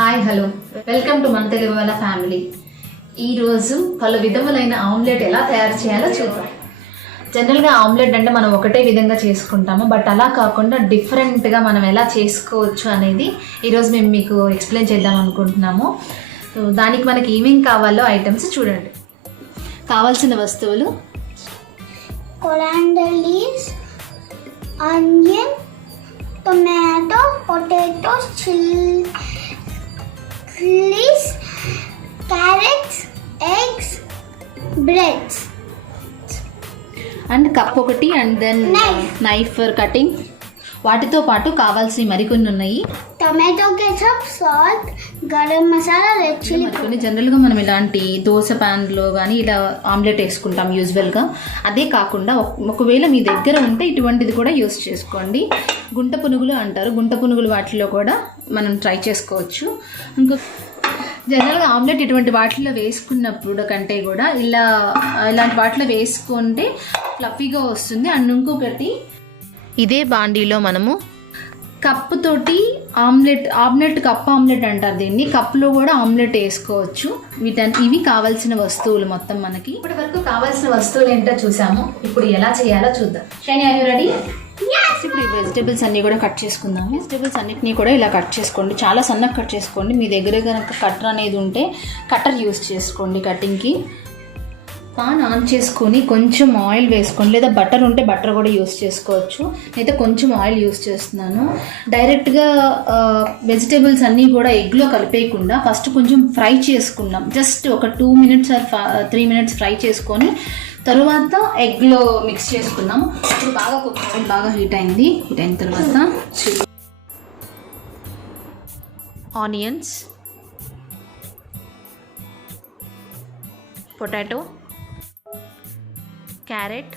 Hi hello welcome to మన తెలుగు వాళ్ళ family. ఈరోజు పలు విధములైన ఆమ్లెట్ ఎలా తయారు చేయాలో చూద్దాం. జనరల్గా ఆమ్లెట్ అంటే మనం ఒకటే విధంగా చేసుకుంటాము, బట్ అలా కాకుండా డిఫరెంట్గా మనం ఎలా చేసుకోవచ్చు అనేది ఈరోజు మేము మీకు ఎక్స్ప్లెయిన్ చేద్దాం అనుకుంటున్నాము. సో దానికి మనకి ఏమేమి కావాలో ఐటమ్స్ చూడండి. కావాల్సిన వస్తువులు: coriander leaves, onion, tomato, potatoes, chilies, carrots, eggs, breads. And cup ఒకటి, and then knife for cutting. వాటితో పాటు కావాల్సిన మరికొన్ని ఉన్నాయి. Tomato ketchup, salt, garam masala, red chilli. మరికొన్ని జనరల్గా మనం ఇలాంటి దోశ ప్యాన్లో కానీ ఇలా ఆమ్లెట్ వేసుకుంటాం యూజువల్గా. అదే కాకుండా ఒకవేళ మీ దగ్గర ఉంటే ఇటువంటిది కూడా యూస్ చేసుకోండి. గుంట పునుగులు అంటారు, గుంట పునుగులు వాటిలో కూడా మనం ట్రై చేసుకోవచ్చు. ఇంకో జనరల్గా ఆమ్లెట్ ఇటువంటి వాటిలో వేసుకున్నప్పుడు కంటే కూడా ఇలాంటి వాటిలో వేసుకుంటే ఫ్లఫీగా వస్తుంది. అండ్ ఇంకొకటి, ఇదే బాండీలో మనము కప్పు తోటి ఆమ్లెట్ కప్ ఆమ్లెట్ అంటారు దీన్ని, కప్పులో కూడా ఆమ్లెట్ వేసుకోవచ్చు. ఇవి కావాల్సిన వస్తువులు మొత్తం మనకి. ఇప్పటి వరకు కావాల్సిన వస్తువులు ఏంటో చూసాము, ఇప్పుడు ఎలా చేయాలో చూద్దాం. Shiny, are you ready? ఇప్పుడు ఈ వెజిటేబుల్స్ అన్నీ కూడా కట్ చేసుకుందాము. వెజిటేబుల్స్ అన్నిటినీ కూడా ఇలా కట్ చేసుకోండి, చాలా సన్నగా కట్ చేసుకోండి. మీ దగ్గర కనుక కట్టర్ అనేది ఉంటే కట్టర్ యూస్ చేసుకోండి కటింగ్కి. పాన్ ఆన్ చేసుకొని కొంచెం ఆయిల్ వేసుకోండి, లేదా బటర్ ఉంటే బటర్ కూడా యూస్ చేసుకోవచ్చు. నేనైతే కొంచెం ఆయిల్ యూస్ చేస్తున్నాను. డైరెక్ట్గా వెజిటేబుల్స్ అన్నీ కూడా ఎగ్లో కలిపేయకుండా ఫస్ట్ కొంచెం ఫ్రై చేసుకున్నాం. జస్ట్ ఒక 2 minutes ఆర్ 3 minutes ఫ్రై చేసుకొని తరువాత ఎగ్లో మిక్స్ చేసుకున్నాం. ఇప్పుడు బాగా బాగా హీట్ అయింది. హీట్ అయిన తర్వాత ఆనియన్స్, పొటాటో, క్యారెట్,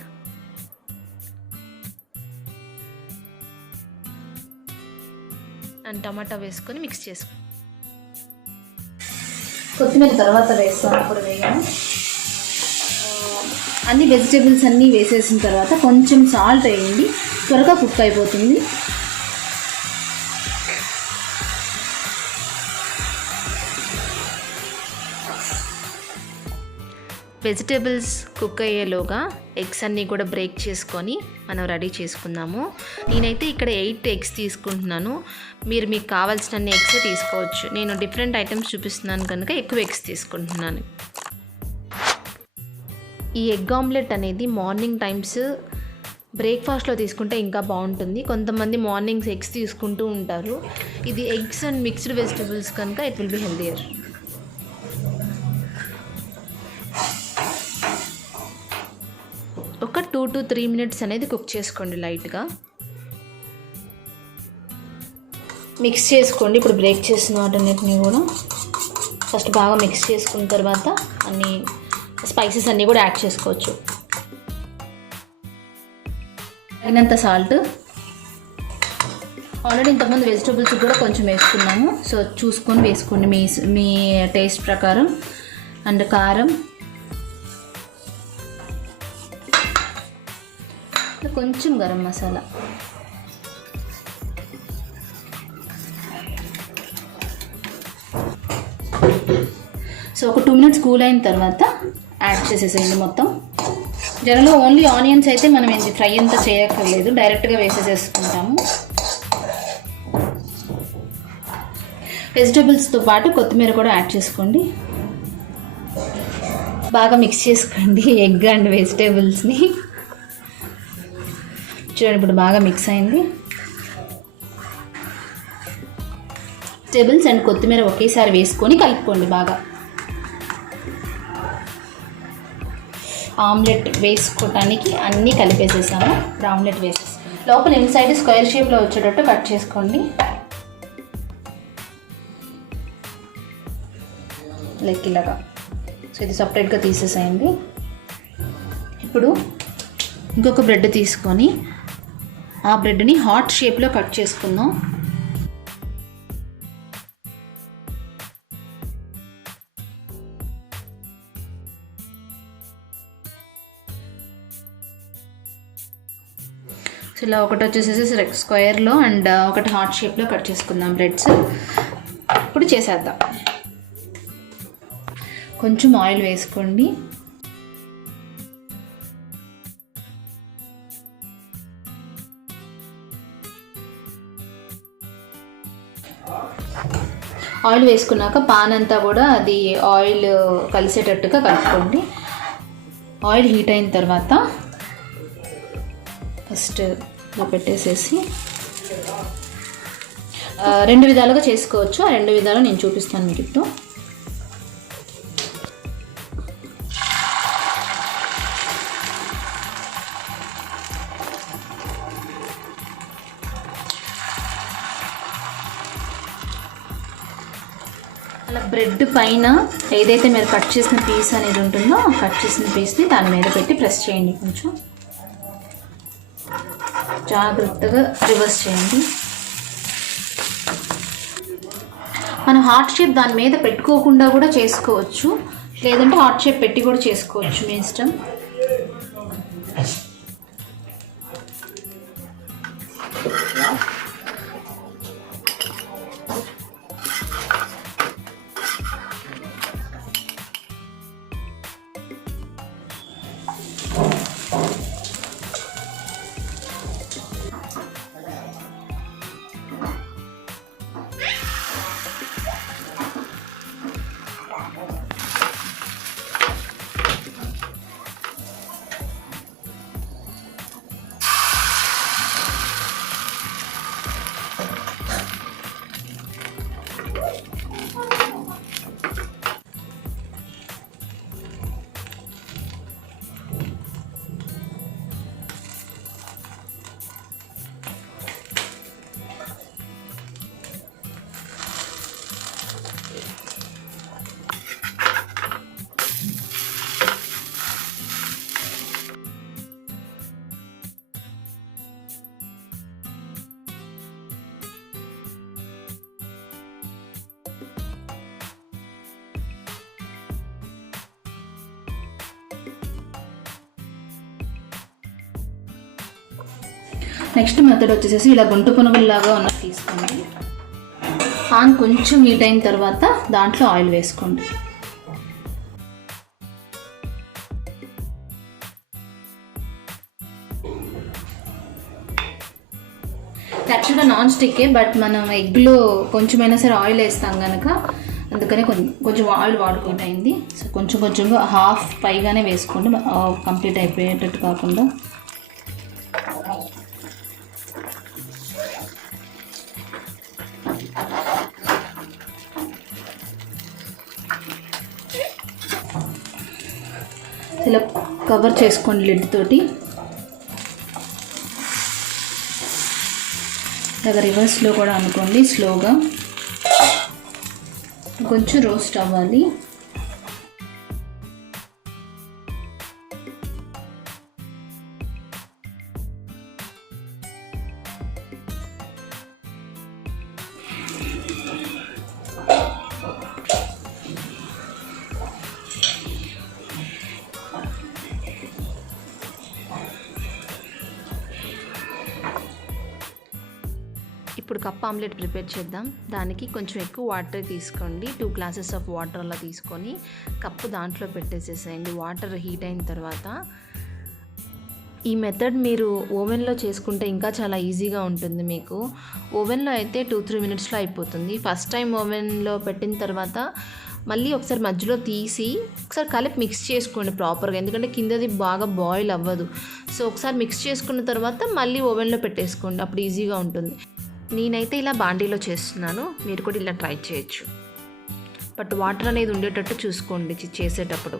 అండ్ టమాటా వేసుకొని మిక్స్ చేసుకో. కొత్తిమీర తర్వాత వేస్తాను, అప్పుడు వేయను. అన్ని వెజిటేబుల్స్ అన్నీ వేసేసిన తర్వాత కొంచెం సాల్ట్ వేయండి, త్వరగా కుక్ అయిపోతుంది. వెజిటేబుల్స్ కుక్ అయ్యేలోగా ఎగ్స్ అన్నీ కూడా బ్రేక్ చేసుకొని మనం రెడీ చేసుకుందాము. నేనైతే ఇక్కడ 8 eggs తీసుకుంటున్నాను. మీకు కావాల్సిన ఎగ్స్ తీసుకోవచ్చు. నేను డిఫరెంట్ ఐటమ్స్ చూపిస్తున్నాను కనుక ఎక్కువ ఎగ్స్ తీసుకుంటున్నాను. ఈ ఎగ్ ఆమ్లెట్ అనేది మార్నింగ్ టైమ్స్ బ్రేక్ఫాస్ట్లో తీసుకుంటే ఇంకా బాగుంటుంది. కొంతమంది మార్నింగ్స్ ఎగ్స్ తీసుకుంటూ ఉంటారు. ఇది ఎగ్స్ అండ్ మిక్స్డ్ వెజిటబుల్స్ కనుక ఇట్ విల్ బి హెల్దియర్. ఒక 2 to 3 minutes అనేది కుక్ చేసుకోండి లైట్గా. మిక్స్ చేసుకోండి. ఇప్పుడు బ్రేక్ చేసిన వాటన్నిటిని కూడా ఫస్ట్ బాగా మిక్స్ చేసుకున్న తర్వాత అన్ని స్పైసెస్ అన్నీ కూడా యాడ్ చేసుకోవచ్చు. తగినంత సాల్ట్. ఆల్రెడీ ఇంతకుముందు వెజిటబుల్స్ కూడా కొంచెం వేసుకున్నాము, సో చూసుకొని వేసుకోండి మీ టేస్ట్ ప్రకారం. అండ్ కారం, కొంచెం గరం మసాలా. సో ఒక 2 minutes కూల్ అయిన తర్వాత యాడ్ చేసేసేయండి మొత్తం. జనరల్గా ఓన్లీ ఆనియన్స్ అయితే మనం ఏంటి ఫ్రై అంతా చేయక్కర్లేదు, డైరెక్ట్గా వేసేసేసుకుంటాము. వెజిటబుల్స్తో పాటు కొత్తిమీర కూడా యాడ్ చేసుకోండి. బాగా మిక్స్ చేసుకోండి ఎగ్ అండ్ వెజిటేబుల్స్ని. చూడండి, ఇప్పుడు బాగా మిక్స్ అయింది. వెజిటేబుల్స్ అండ్ కొత్తిమీర ఒకేసారి వేసుకొని కలుపుకోండి బాగా. ఆమ్లెట్ వేసుకోవటానికి అన్నీ కలిపేసేసాము. ఇప్పుడు ఆమ్లెట్ వేసేసి లోపల ఇన్సైడ్ స్క్వేర్ షేప్లో వచ్చేటట్టు కట్ చేసుకోండి. లైక్ ఇలాగా. సో ఇది సపరేట్గా తీసేసేయండి. ఇప్పుడు ఇంకొక బ్రెడ్ తీసుకొని ఆ బ్రెడ్ని హార్ట్ షేప్లో కట్ చేసుకుందాం. సో ఇలా ఒకటి వచ్చేసేసి స్క్వేర్లో అండ్ ఒకటి హార్ట్ షేప్లో కట్ చేసుకుందాం బ్రెడ్స్. ఇప్పుడు చేసేద్దాం. కొంచెం ఆయిల్ వేసుకోండి. ఆయిల్ వేసుకున్నాక పాన్ అంతా కూడా అది ఆయిల్ కలిసేటట్టుగా కలుపుకోండి. ఆయిల్ హీట్ అయిన తర్వాత ఫస్ట్ ఇలా పెట్టేసేసి 2 విధాలుగా చేసుకోవచ్చు. ఆ 2 విధాలు నేను చూపిస్తాను మీకు ఇప్పుడు. అలా బ్రెడ్ పైన ఏదైతే మీరు కట్ చేసిన పీస్ అనేది ఉంటుందో ఆ కట్ చేసిన పీస్ని దాని మీద పెట్టి ప్రెస్ చేయండి. కొంచెం జాగ్రత్తగా రివర్స్ చేయండి. మనం హార్ట్ షేప్ దాని మీద పెట్టుకోకుండా కూడా చేసుకోవచ్చు, లేదంటే హార్ట్ షేప్ పెట్టి కూడా చేసుకోవచ్చు, మీ ఇష్టం. నెక్స్ట్ మెథడ్ వచ్చేసి ఇలా గుంట పునుగుల్లాగా ఉన్నది తీసుకోండి. పాన్ కొంచెం హీట్ అయిన తర్వాత దాంట్లో ఆయిల్ వేసుకోండి. యాక్చువల్గా నాన్ స్టిక్కే, బట్ మనం ఎగ్లో కొంచెమైనా సరే ఆయిల్ వేస్తాం కనుక అందుకనే కొంచెం ఆయిల్ వాడుకుంటూ అయింది. సో కొంచెంగా హాఫ్ పైగానే వేసుకోండి, కంప్లీట్ అయిపోయేటట్టు కాకుండా. ఇలా కవర్ చేసుకోండి లిడ్ తోటి. ఇలా రివర్స్లో కూడా అనుకోండి, స్లోగా కొంచెం రోస్ట్ అవ్వాలి. ఇప్పుడు కప్ ఆమ్లెట్ ప్రిపేర్ చేద్దాం. దానికి కొంచెం ఎక్కువ వాటర్ తీసుకోండి. 2 గ్లాసెస్ ఆఫ్ వాటర్ అలా తీసుకొని కప్పు దాంట్లో పెట్టేసేసేయండి. వాటర్ హీట్ అయిన తర్వాత ఈ మెథడ్ మీరు ఓవెన్లో చేసుకుంటే ఇంకా చాలా ఈజీగా ఉంటుంది మీకు. ఓవెన్లో అయితే 2-3 మినిట్స్లో అయిపోతుంది. ఫస్ట్ టైం ఓవెన్లో పెట్టిన తర్వాత మళ్ళీ ఒకసారి మధ్యలో తీసి ఒకసారి కలిపి మిక్స్ చేసుకోండి ప్రాపర్గా, ఎందుకంటే కిందది బాగా బాయిల్ అవ్వదు. సో ఒకసారి మిక్స్ చేసుకున్న తర్వాత మళ్ళీ ఓవెన్లో పెట్టేసుకోండి, అప్పుడు ఈజీగా ఉంటుంది. నేనైతే ఇలా బాండీలో చేస్తున్నాను, మీరు కూడా ఇలా ట్రై చేయొచ్చు. బట్ వాటర్ అనేది ఉండేటట్టు చూసుకోండి చేసేటప్పుడు.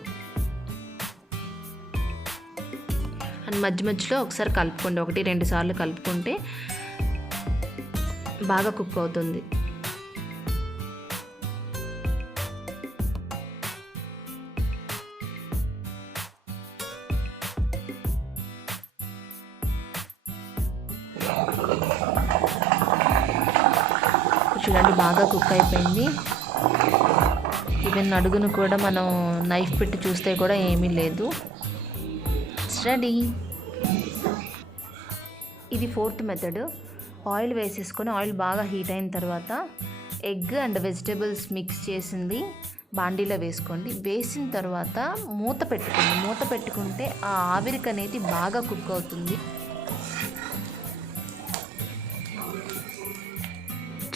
అండ్ మధ్యలో ఒకసారి కలుపుకోండి, 1-2 సార్లు కలుపుకుంటే బాగా కుక్ అవుతుంది. చూడండి బాగా కుక్ అయిపోయింది. ఈవెన్ అడుగును కూడా మనం నైఫ్ పెట్టి చూస్తే కూడా ఏమీ లేదు. రెడీ. ఇది 4th మెథడ్. ఆయిల్ వేసేసుకొని ఆయిల్ బాగా హీట్ అయిన తర్వాత ఎగ్ అండ్ వెజిటేబుల్స్ మిక్స్ చేసింది బాండీలో వేసుకోండి. వేసిన తర్వాత మూత పెట్టుకోండి. మూత పెట్టుకుంటే ఆ ఆవిరికి అనేది బాగా కుక్ అవుతుంది.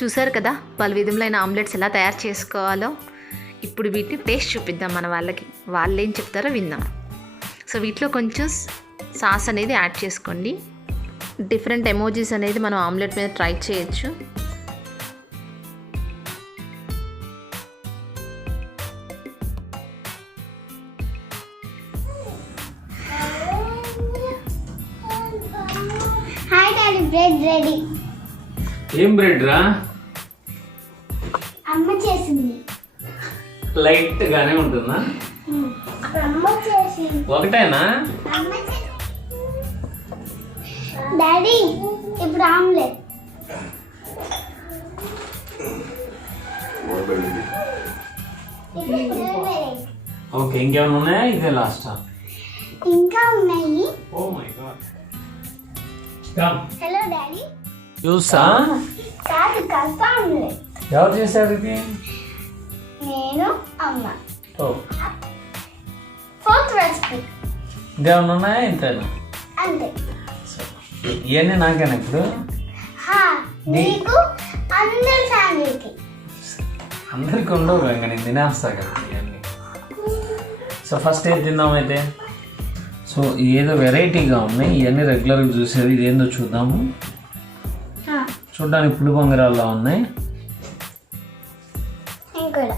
చూసారు కదా పలు విధములైన ఆమ్లెట్స్ ఎలా తయారు చేసుకోవాలో. ఇప్పుడు వీటిని టేస్ట్ చూపిద్దాం మన వాళ్ళకి. వాళ్ళు ఏం చెప్తారో విందాం. సో వీటిలో కొంచెం సాస్ అనేది యాడ్ చేసుకోండి. డిఫరెంట్ ఎమోజీస్ అనేది మనం ఆమ్లెట్ మీద ట్రై చేయొచ్చు. Hi daddy, bread ready. ఏం బ్రెడ్ రా? అమ్మ చేసింది. లైట్ గానే ఉంటుందా? అమ్మ చేసింది. ఒకటేనా? డాడీ ఇప్పుడు ఆమ్లెట్. ఓకే, ఇంకేమైనా ఉన్నాయా? ఇదే లాస్టా? ఇంకా ఉన్నాయి. Oh my god. Come. Hello daddy. చూసా? కాదు, కలిపి ఆమ్లెట్. ఎవరు చేశారు ఇది? నేను, అమ్మ. ఓ, ఫోర్త్ రెసిపీ ఇంకేమైనా ఉన్నాయా? ఇంతేనా? అంతే. ఇవన్నీ నాకేనా ఇప్పుడు? నీకు అందరి ఫ్యామిలీకి. అందరికి ఉండవు ఇంకా, నేను తినేస్తా కదా ఇవన్నీ. సో ఫస్ట్ ఏది తిందామైతే? సో ఏదో వెరైటీగా ఉన్నాయి. ఇవన్నీ రెగ్యులర్గా చూసేది. ఇదేందో చూద్దాము. చూడ్డానికి పులి బొంగరాల్లో ఉన్నాయి. ఇంకోటి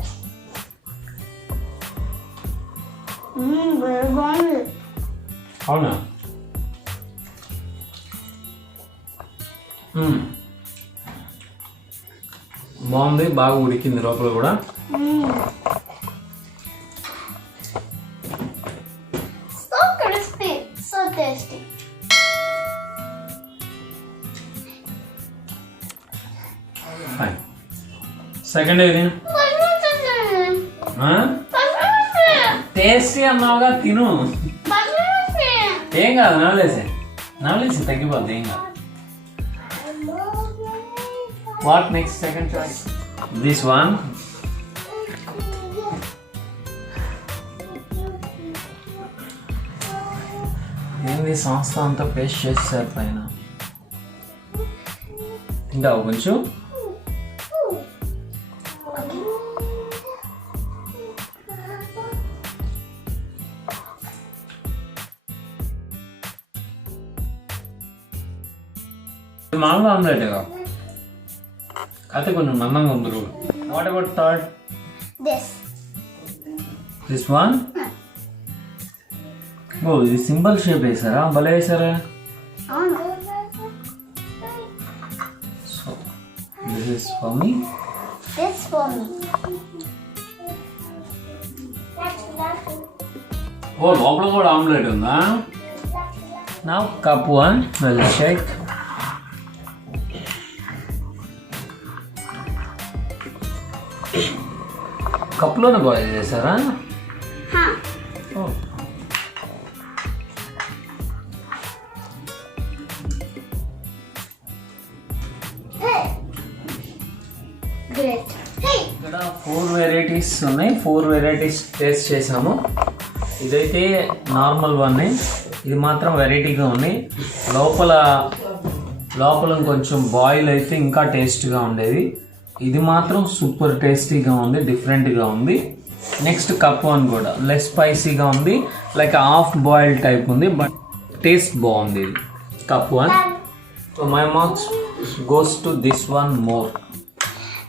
బాగుంది. అవునా? బాగుంది, బాగా ఉడికింది లోపల కూడా. So crispy, so tasty. Fine. Second ఏది? టేస్టీ అన్నావుగా, తిను. ఏం కాదు, నవలేసి తగ్గిపోద్ది, ఏం కాదు. What next? Second choice this one. ఏంది సంస్థ అంతా పేస్ట్ చేస్తారు పైన. తింటావు కొంచెం? మామూలు ఆమ్లెట్ అయితే కొంచెం మందంగా ఉంది. What about third? This one. ఓ, ఇది సింబల్ షేప్ వేసారా? భలే వేసారా. So this is for me. ఓ, లోపల కూడా ఆమ్లెట్ ఉందా? నా కప్ వన్ వెల్ షేక్. కప్లోనే బాయిల్ చేశారా? ఇక్కడ 4 వెరైటీస్ ఉన్నాయి. 4 వెరైటీస్ టేస్ట్ చేసాము. ఇదైతే నార్మల్ వన్. ఇది మాత్రం వెరైటీగా ఉంది. లోపల కొంచెం బాయిల్ అయితే ఇంకా టేస్ట్గా ఉండేది. ఇది మాత్రం సూపర్ టేస్టీగా ఉంది, డిఫరెంట్గా ఉంది. నెక్స్ట్ కప్ వన్ కూడా లెస్ స్పైసీగా ఉంది, లైక్ హాఫ్ బాయిల్ టైప్ ఉంది, బట్ టేస్ట్ బాగుంది. ఇది cup one. So my marks goes to this one more.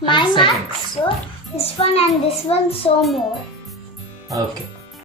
My marks, so this one and this one so more. Okay.